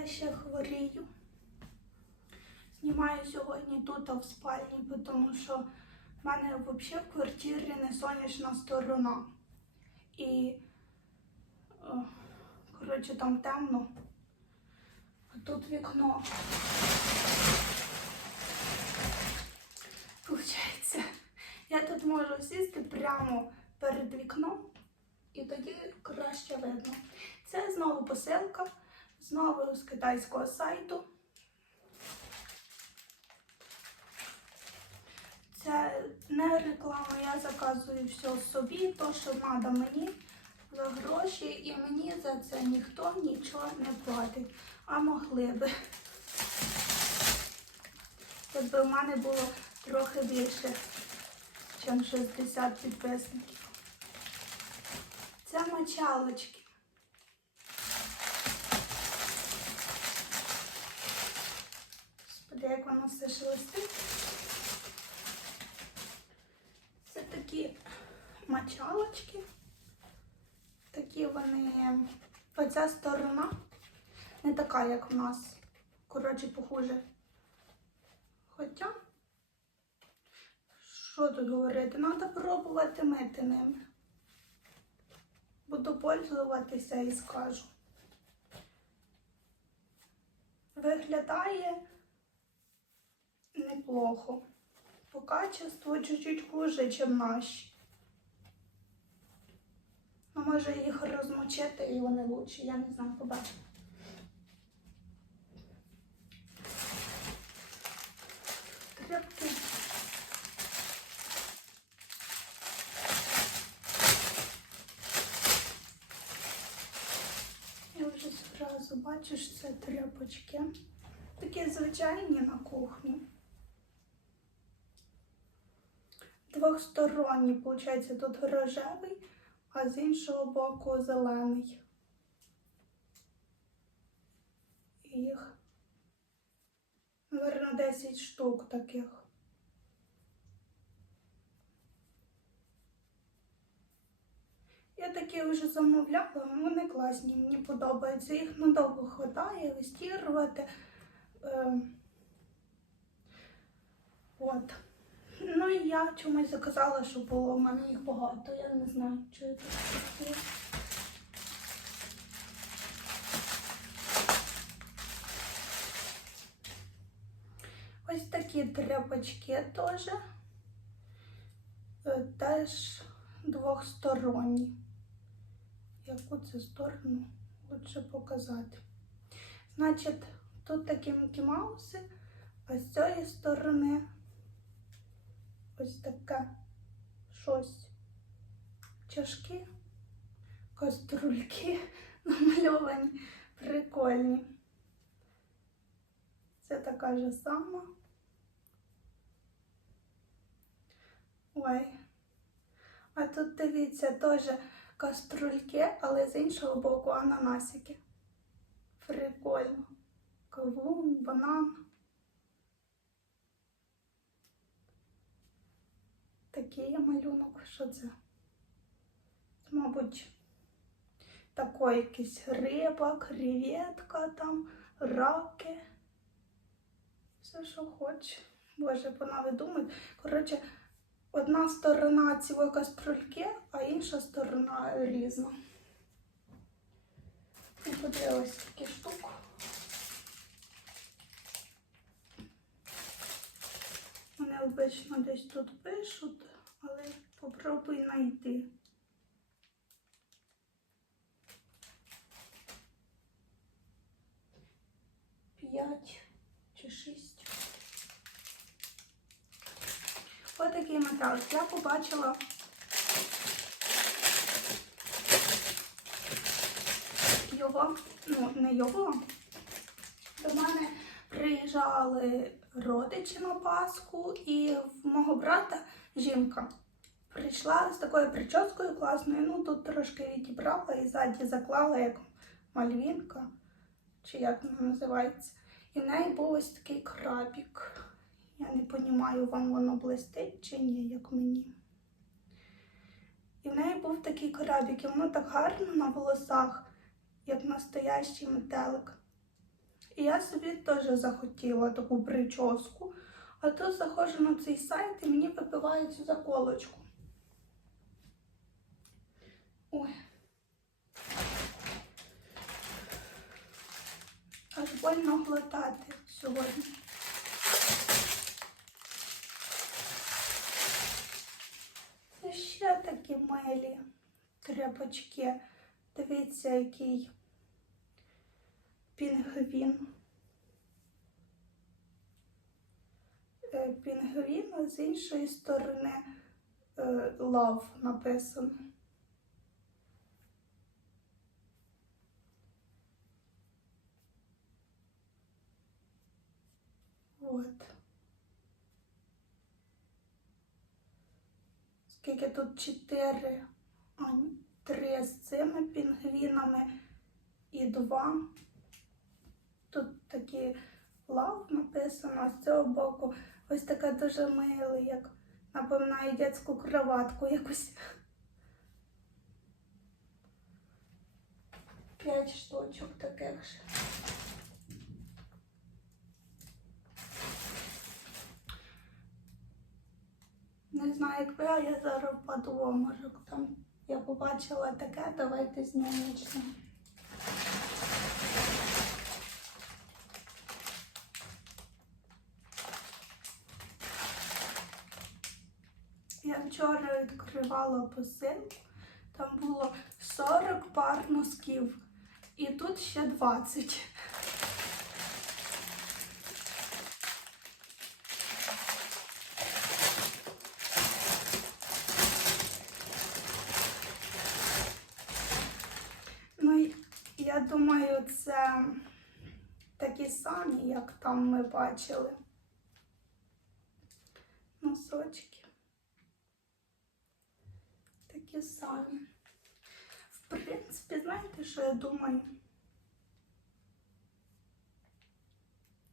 я ще хворію. Знімаю сьогодні тут в спальні, тому що в мене взагалі в квартирі не сонячна сторона. І, коротше, там темно. А тут вікно. Получається, я тут можу сісти прямо перед вікном, і тоді краще видно. Це знову посилка, знову з китайського сайту. Це не реклама, я заказую все собі, то, що треба мені за гроші, і мені за це ніхто нічого не платить. А могли би. Якби в мене було трохи більше, ніж 60 підписників. Це мочалочки. Господи, як воно все шелестить. Це такі мочалочки. Такі вони. Оця сторона не така, як в нас. Коротше, похуже. Хоча, що тут говорити? Треба пробувати мити ними. Буду пользуватися і скажу. Виглядає неплохо. По качеству чуть-чуть хуже, ніж наші. Ну, може їх розмочити і вони лучші, я не знаю, побачу. Тряпки. Я вже зразу бачу, що це тряпочки. Такі звичайні на кухню. Двохсторонній, виходить, тут рожевий, а з іншого боку зелений. Їх, мабуть, 10 штук таких. Я такі вже замовляла, вони класні, мені подобаються. Їх надовго хватає вистірувати. Е, от. Ну і я чомусь заказала, що було в мене їх багато. Я не знаю, чи я тут. Ось такі тряпочки теж. Е, Теж двохсторонні. Яку це сторону лучше показати. Значить, тут такі Мікі Мауси, а з цієї сторони ось таке щось. Чашки, каструльки намальовані, прикольні. Це така ж сама. Ой. А тут дивіться теж каструльки, але з іншого боку ананасики. Прикольно. Кавун, банан. Такий малюнок. Що це? Мабуть, такий якийсь риба, креветка там, раки. Все, що хоче. Боже, вона видумає. Коротше, одна сторона цієї каструльки, а інша сторона різна. І подивилась такі штуки. Вони обично десь тут пишуть, але попробуй знайти. П'ять чи шість. Ось такий матеріал. Я побачила його, ну, не його. До мене приїжджали родичі на Пасху, і в мого брата жінка прийшла з такою прическою класною. Ну тут трошки відібрала і ззаді заклала як мальвінка, чи як вона називається. І в неї був ось такий крабік. Я не розумію, вам воно блистить чи ні, як мені. І в неї був такий крабік, і воно так гарно на волосах, як настоящий метелик. І я собі теж захотіла таку прическу. А тут заходжу на цей сайт і мені вибивають цю заколочку. Ой. Аж больно глотати сьогодні. Ще такі милі тряпочки. Дивіться, який пінгвін. Е, Пінгвін, з іншої сторони е, лав написано. От. Скільки тут чотири, а три з цими пінгвінами і два. Тут такі лав написано, з цього боку ось така дуже мила, як напоминає дитячу кроватку якусь. П'ять штучок таких ж. Не знаю, як ви, я зараз впаду обморок. Там я побачила таке, давайте з нього почнемо. Я вчора відкривала посилку, там було 40 пар носків, і тут ще 20. Ну, я думаю, це такі самі, як там ми бачили. Носочки. Такі самі. В принципі, знаєте, що я думаю?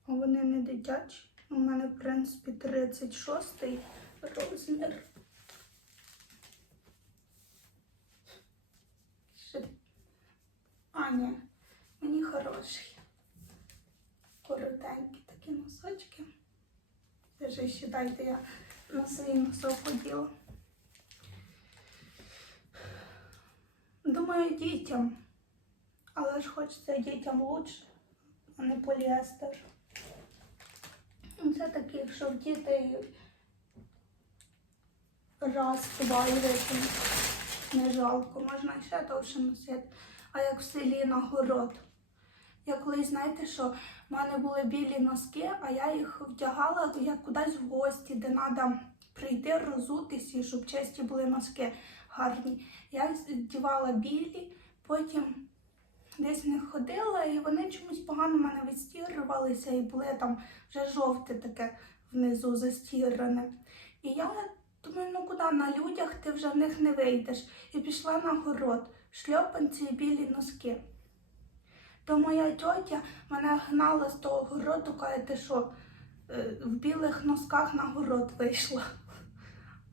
Вони не дитячі. У мене, в принципі, 36-й розмір. Ще- А, ні, мені хороший. Коротенькі такі носочки. Ще дайте я на свій носок оділа. Думаю, дітям. Але ж хочеться дітям лучше, а не поліестер. Ну, Це такі, що в діти раз, два і. Не жалко, можна ще довше носити. А як в селі на город. Я колись, знаєте, що в мене були білі носки, а я їх вдягала як кудись в гості, де треба прийти, розутися, щоб чисті були носки гарні. Я вдівала білі, потім десь них ходила, і вони чомусь погано в мене відстірювалися, і були там вже жовте таке внизу застіране. І я думаю, ну куди на людях ти вже в них не вийдеш. І пішла на город, шльопанці і білі носки. То моя тьотя мене гнала з того городу, каже, ти що, е, в білих носках на город вийшла.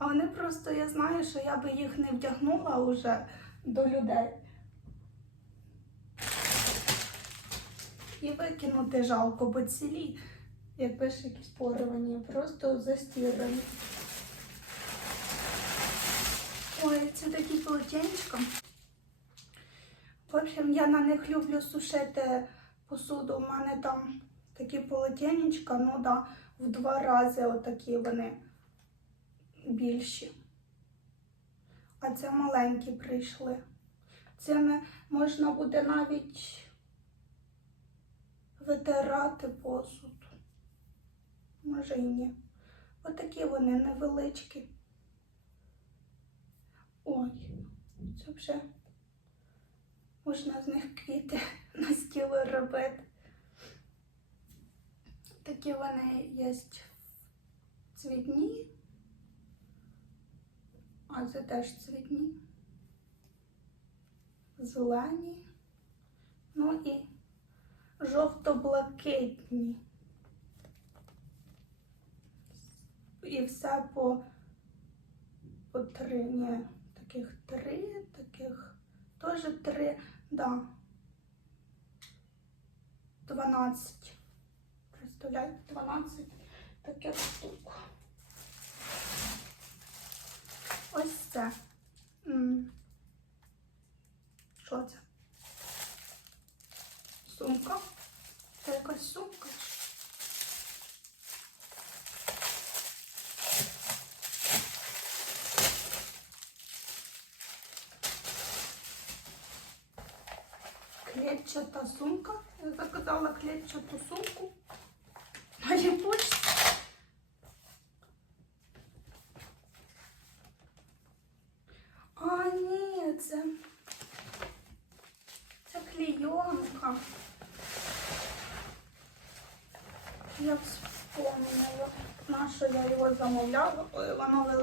А вони просто, я знаю, що я би їх не вдягнула вже до людей. І викинути жалко, бо цілі, якби ж якісь порвані, просто застірані. Ой, це такі полотенечка. В общем, я на них люблю сушити посуду. У мене там такі полотенечка, ну да, в два рази отакі вони більші. А це маленькі прийшли. Це не можна буде навіть витирати посуд. Може і ні. Отакі вони невеличкі. Ой, це вже можна з них квіти на стіл робити. Такі вони є цвітні, а це теж цвітні, зелені, ну і жовто-блакитні. І все по, по три, ні, таких три, таких теж три, да. 12. Представляєте, 12 таких штук. Ось це. Що це? Сумка. Якась сумка. Клетчата сумка. Я заказала клетчату сумку.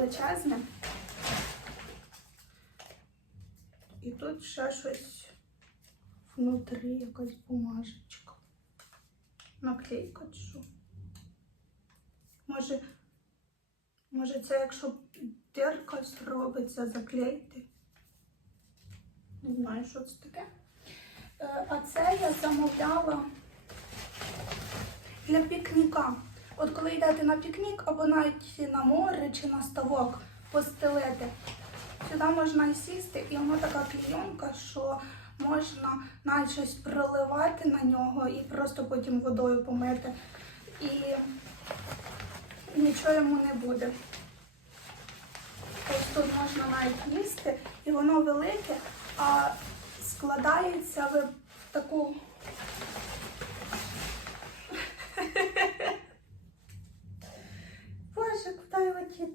Величезне. І тут ще щось внутрі, якась бумажечка. Наклейка чи що? Може, може це якщо дирка зробиться, заклеїти? Не знаю, що це таке. Е, А це я замовляла для пікніка. От коли йдете на пікнік або навіть на море чи на ставок постелити, сюди можна і сісти, і воно така клійонка, що можна навіть щось проливати на нього і просто потім водою помити. І нічого йому не буде. Ось тут можна навіть їсти, і воно велике, а складається в таку. Боже, куди?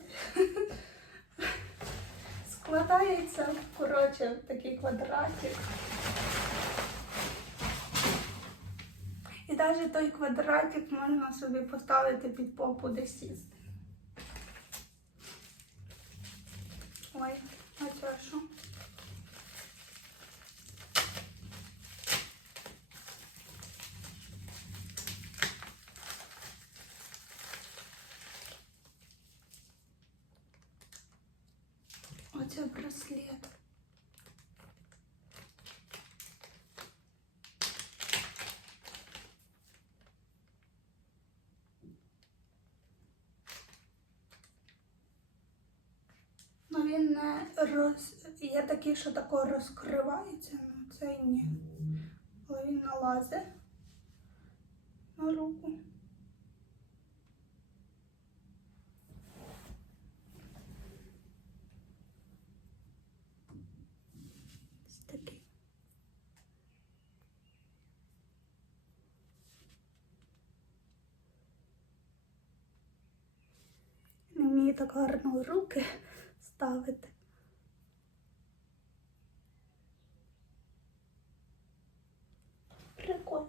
Складається, коротше, в такий квадратик. І навіть той квадратик можна собі поставити під попу де сісти. Ой, а це? Оце браслет. Ну він не роз... Є такий, що тако розкривається, ну цей ні. Але він налазить на руку. Ось такий. Не вміє так гарно руки ставити. Прикольно.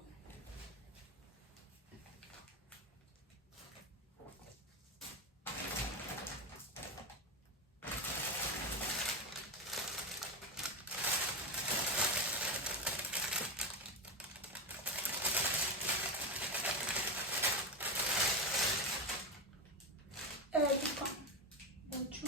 Еріка. Бачу.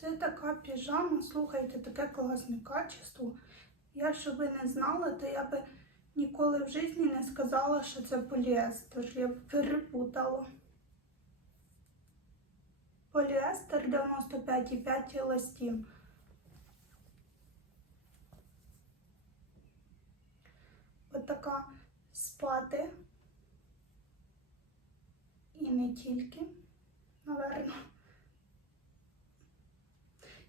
Це така піжама, слухайте, таке класне качество. Я щоб ви не знали, то я би ніколи в житті не сказала, що це поліестер. Я б перепутала. Поліестер 95,5 еластін. Отака спати. І не тільки, наверно.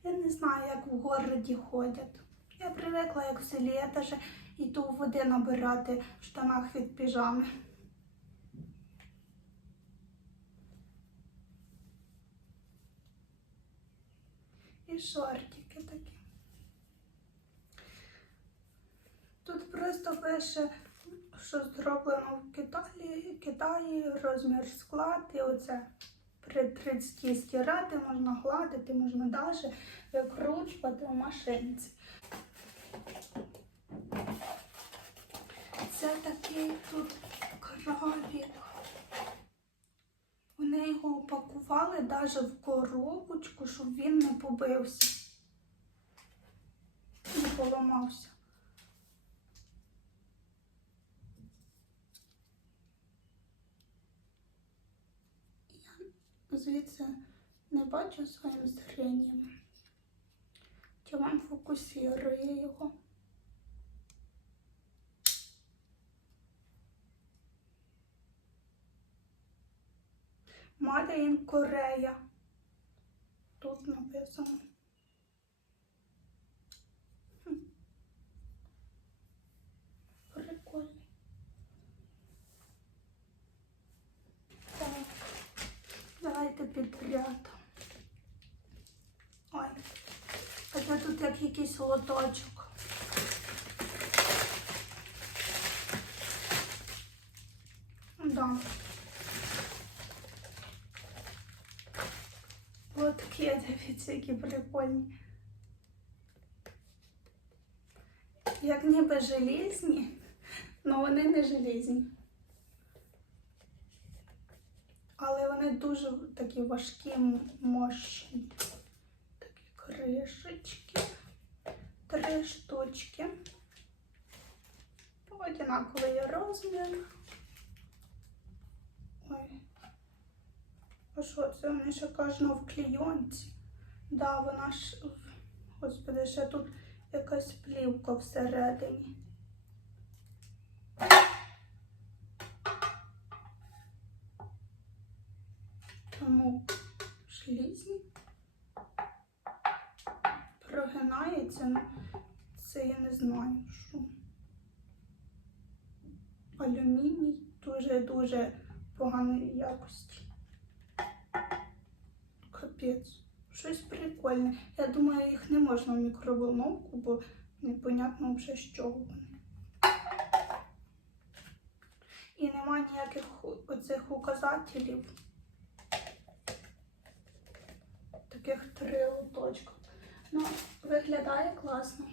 Я не знаю, як в городі ходять. Я привикла, як в селі, я теж йду води набирати в штанах від піжами. І шортики такі. Тут просто пише, що зроблено в Китаї, Китаї розмір склад, і оце при 30 стирати, можна гладити, можна навіть викручувати в машинці. Це такий тут крабік. Вони його упакували навіть в коробочку, щоб він не побився. Не поламався. Я звідси не бачу своїм зренням. Чи вам фокусує його? Made in. Тут написано. Хм. Прикольно. Так. Підряд. Ой. А це тут як якийсь лоточок. Да. От такі, дивіться, які прикольні. Як ніби желізні, але вони не желізні. Але вони дуже такі важкі, мощні. Такі кришечки. Три штучки. Одинаковий розмір. Ой. А що це вони ще кажуть в клійонці? Да, вона ж. Господи, ще тут якась плівка всередині. Тому шлізні прогинається, це я не знаю, що. Алюміній дуже-дуже поганої якості. Капець. Щось прикольне. Я думаю, їх не можна в мікроволновку, бо непонятно вже з чого вони. І нема ніяких оцих указателів. Таких три лоточка. Ну, виглядає класно.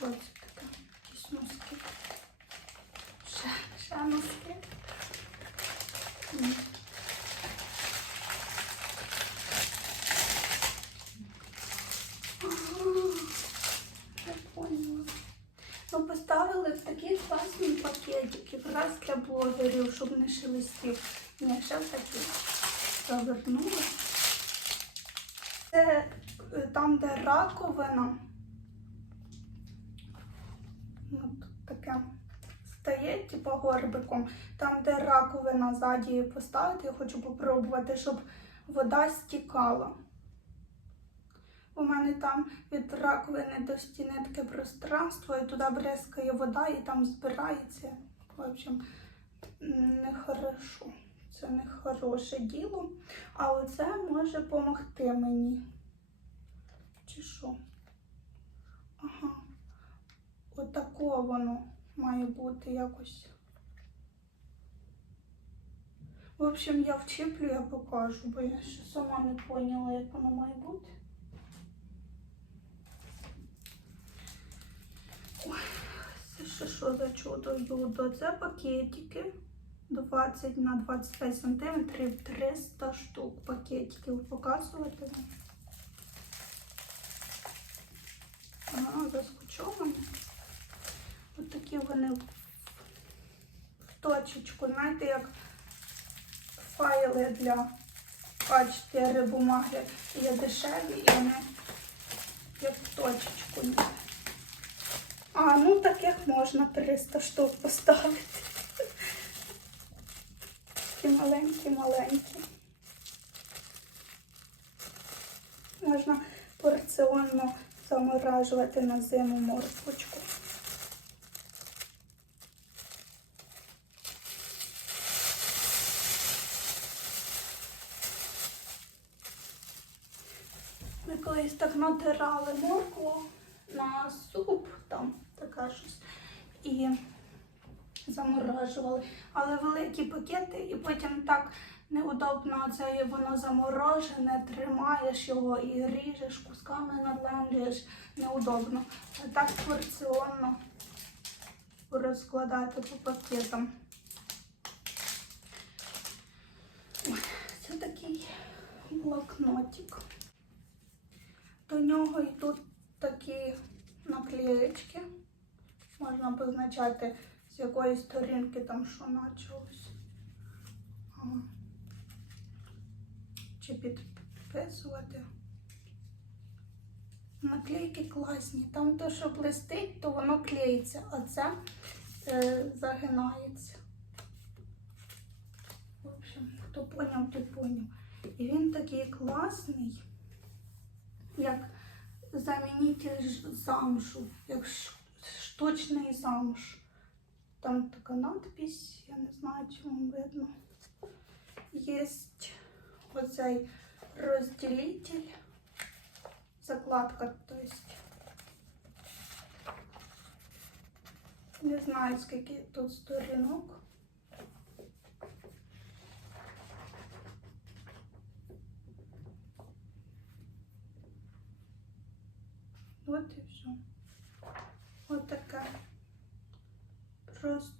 Ось таке? Якісь носки. Ще, ще носки. М. Я поняла. Ну, поставили в такі класні пакетики, якраз для блогерів, щоб не шелестів. Ні, ще в такі завернули. Це е, там, де раковина. Ну, тут таке стає, типу, горбиком. Там, де раковина ззаді поставити, я хочу попробувати, щоб вода стікала. У мене там від раковини до стіни таке пространство, і туди бризкає вода, і там збирається. В общем, нехорошо. Це не хороше діло. А оце може допомогти мені. Чи що? Ага. Отако воно має бути якось. В общем, я вчіплю, я покажу, бо я ще сама не поняла, як воно має бути. Ой, це що за чудо юдо? Це пакетики 20 на 25 сантиметрів, 300 штук пакетиків показувати. заскочовані. Ось такі вони в точечку, знаєте, як файли для А4 бумаги є дешеві і вони як в точечку. А, ну таких можна 300 штук поставити. Такі маленькі-маленькі. Можна порціонно заморажувати на зиму морквочку. Ми колись так натирали моркву на суп, там таке щось, і заморожували. Але великі пакети, і потім так неудобно це воно заморожене, тримаєш його і ріжеш кусками надлемлюєш, неудобно. А так порціонно розкладати по пакетам. Це такий блокнотик. До нього йдуть такі наклеєчки. Можна позначати, з якої сторінки там що почалось. Чи підписувати. Наклейки класні. Там то, що блистить, то воно клеїться, а це е, загинається. В общем, хто поняв, той поняв. І він такий класний, як замінитель ж- замшу, як ш- штучний замш. Там така надпись, я не знаю, чи вам видно. Є оцей розділитель, закладка, то есть. Не знаю, скільки тут сторінок. От і все. От таке. Просто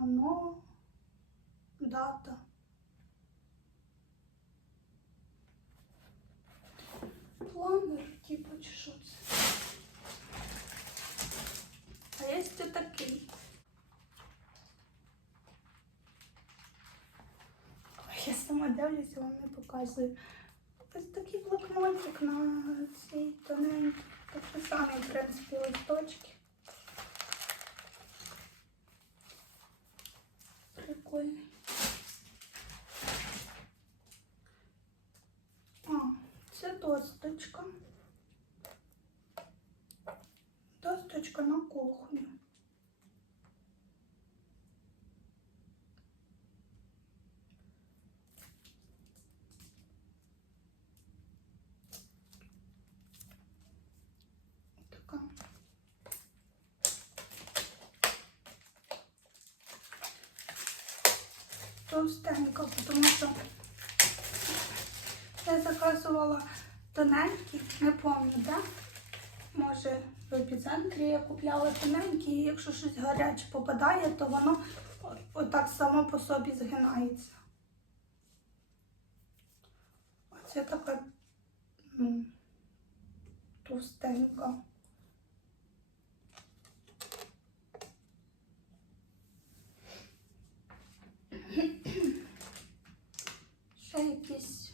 мемоно дата. Планер, типу, чи що це? А є ще такий. Я сама дивлюся, вам не показую. Такий блокнотик на цій тоненькій. Такі самі, в принципі, листочки. Прикольний. А, це досточка. Досточка на кухню. Така. Товстенька, тому що я заказувала тоненькі, не пам'ятаю, де. Може, в епіцентрі я купляла тоненькі, і якщо щось гаряче попадає, то воно отак само по собі згинається. Оце така товстенька. Ще якийсь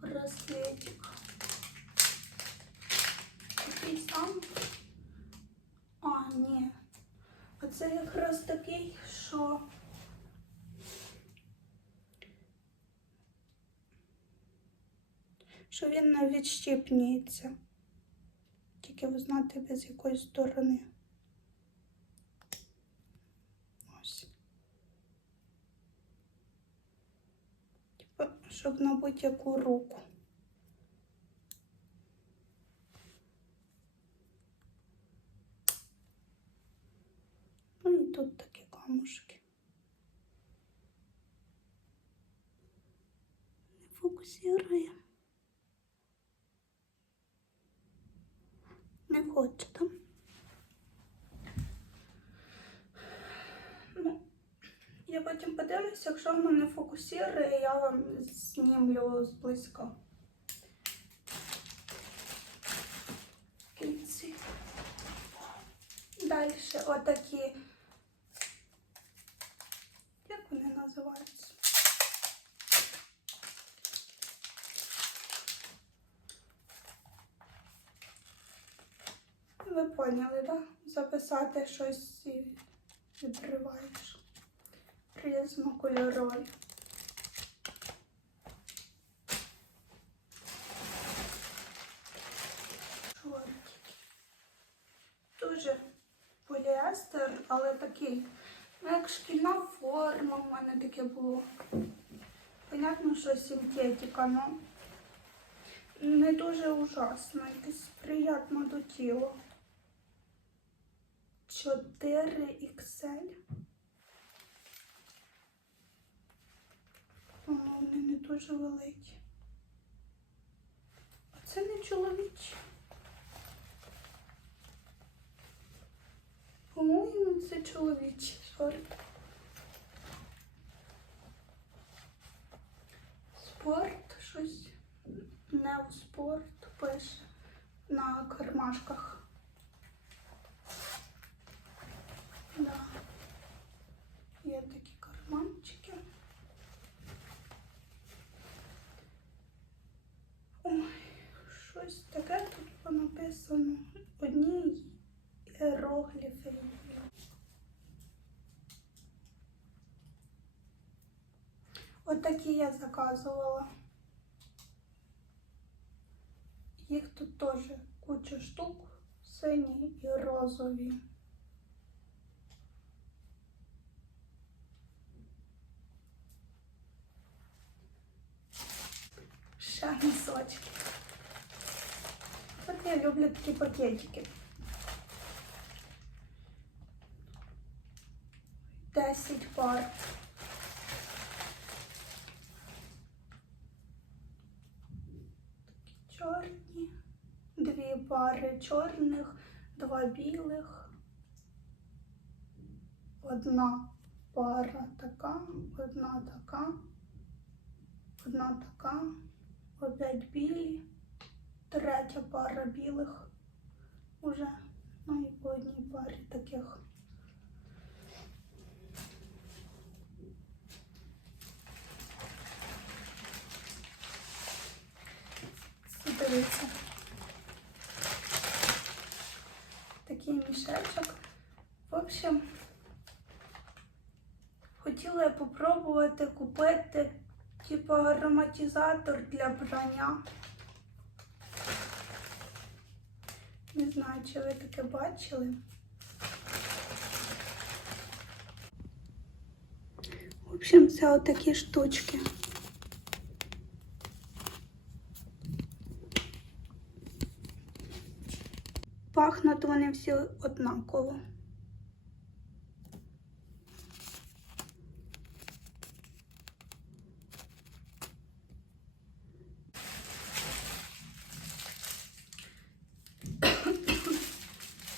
браслетик. Такий сам. А, ні. Оце якраз такий, що. Що він не відщіпнюється. Тільки ви знаєте, без якої сторони. Ось. Типа, щоб на будь-яку руку. Ну і тут камушки. Не фокусирує. Не хоче там. Ну, я потім подивлюся, якщо воно не фокусує, я вам знімлю зблизька. Кінці. Далі отакі. Як вони називаються? Ви поняли, так? Да? Записати щось і відриваєш. Різнокольорові. Чорні. Дуже поліестер, але такий, ну як шкільна форма в мене таке було. Понятно, що синтетика, ну не дуже ужасно, якесь приємно до тіла. 4 XL. Воно вони не дуже великі. А це не чоловічі. Це чоловічі шорти. Спорт, щось не в спорт пише на кармашках. Отакі я заказувала. Їх тут теж куча штук, сині і розові. Ще носочки. От я люблю такі пакетики. Чорні. Дві пари чорних, два білих. Одна пара така, одна така, одна така, опять білі, третя пара білих уже, ну і по одній парі таких. Дивіться. Такий мішечок. В общем, хотіла я попробувати купити типу ароматизатор для прання. Не знаю, чи ви таке бачили. В общем, це отакі штучки. Пахнуть вони всі однаково.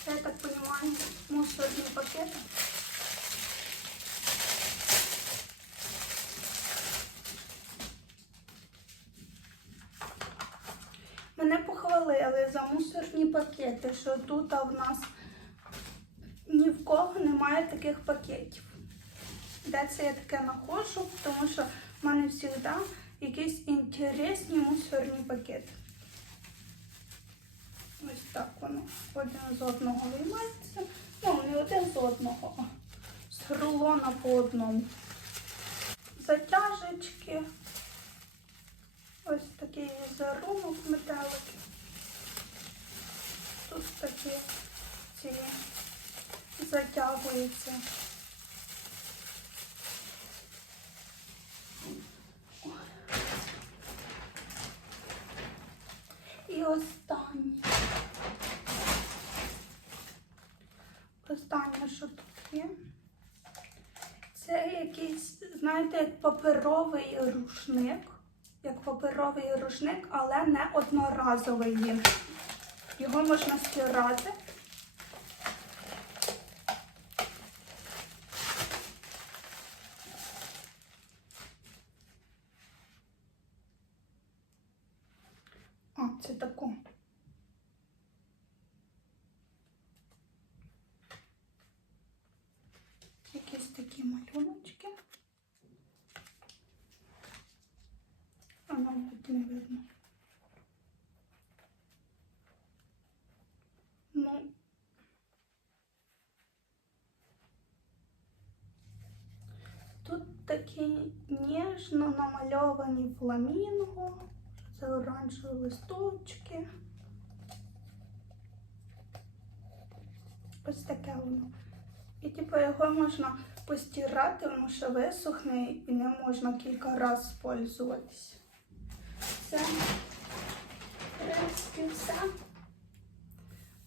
Я так понимаю, мусорные пакеты. Мене похвалили за мусорні пакети, що тут в нас ні в кого немає таких пакетів. Де це я таке нахожу, тому що в мене завжди якісь інтересні мусорні пакети. Ось так воно один з одного виймається. Ну, не один з одного, а з рулона по одному. Затяжечки. Ось такий візерунок метелики. Такі ці затягуються. І останнє. Останнє, що тут є. Це якийсь, знаєте, як паперовий рушник. Як паперовий рушник, але не одноразовий. Його можна стирати. А, це тако. Якісь такі малюночки. А нам тут не видно. Ну. Тут такі ніжно намальовані фламінго. Це оранжеві листочки. Ось таке воно. І типу його можна постирати, воно ще висохне і не можна кілька разів пользуватись. Все. В все.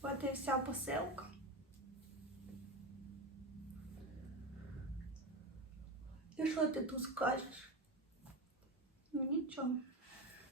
От і вся посилка. І що ти тут скажеш? Ну, Нічого.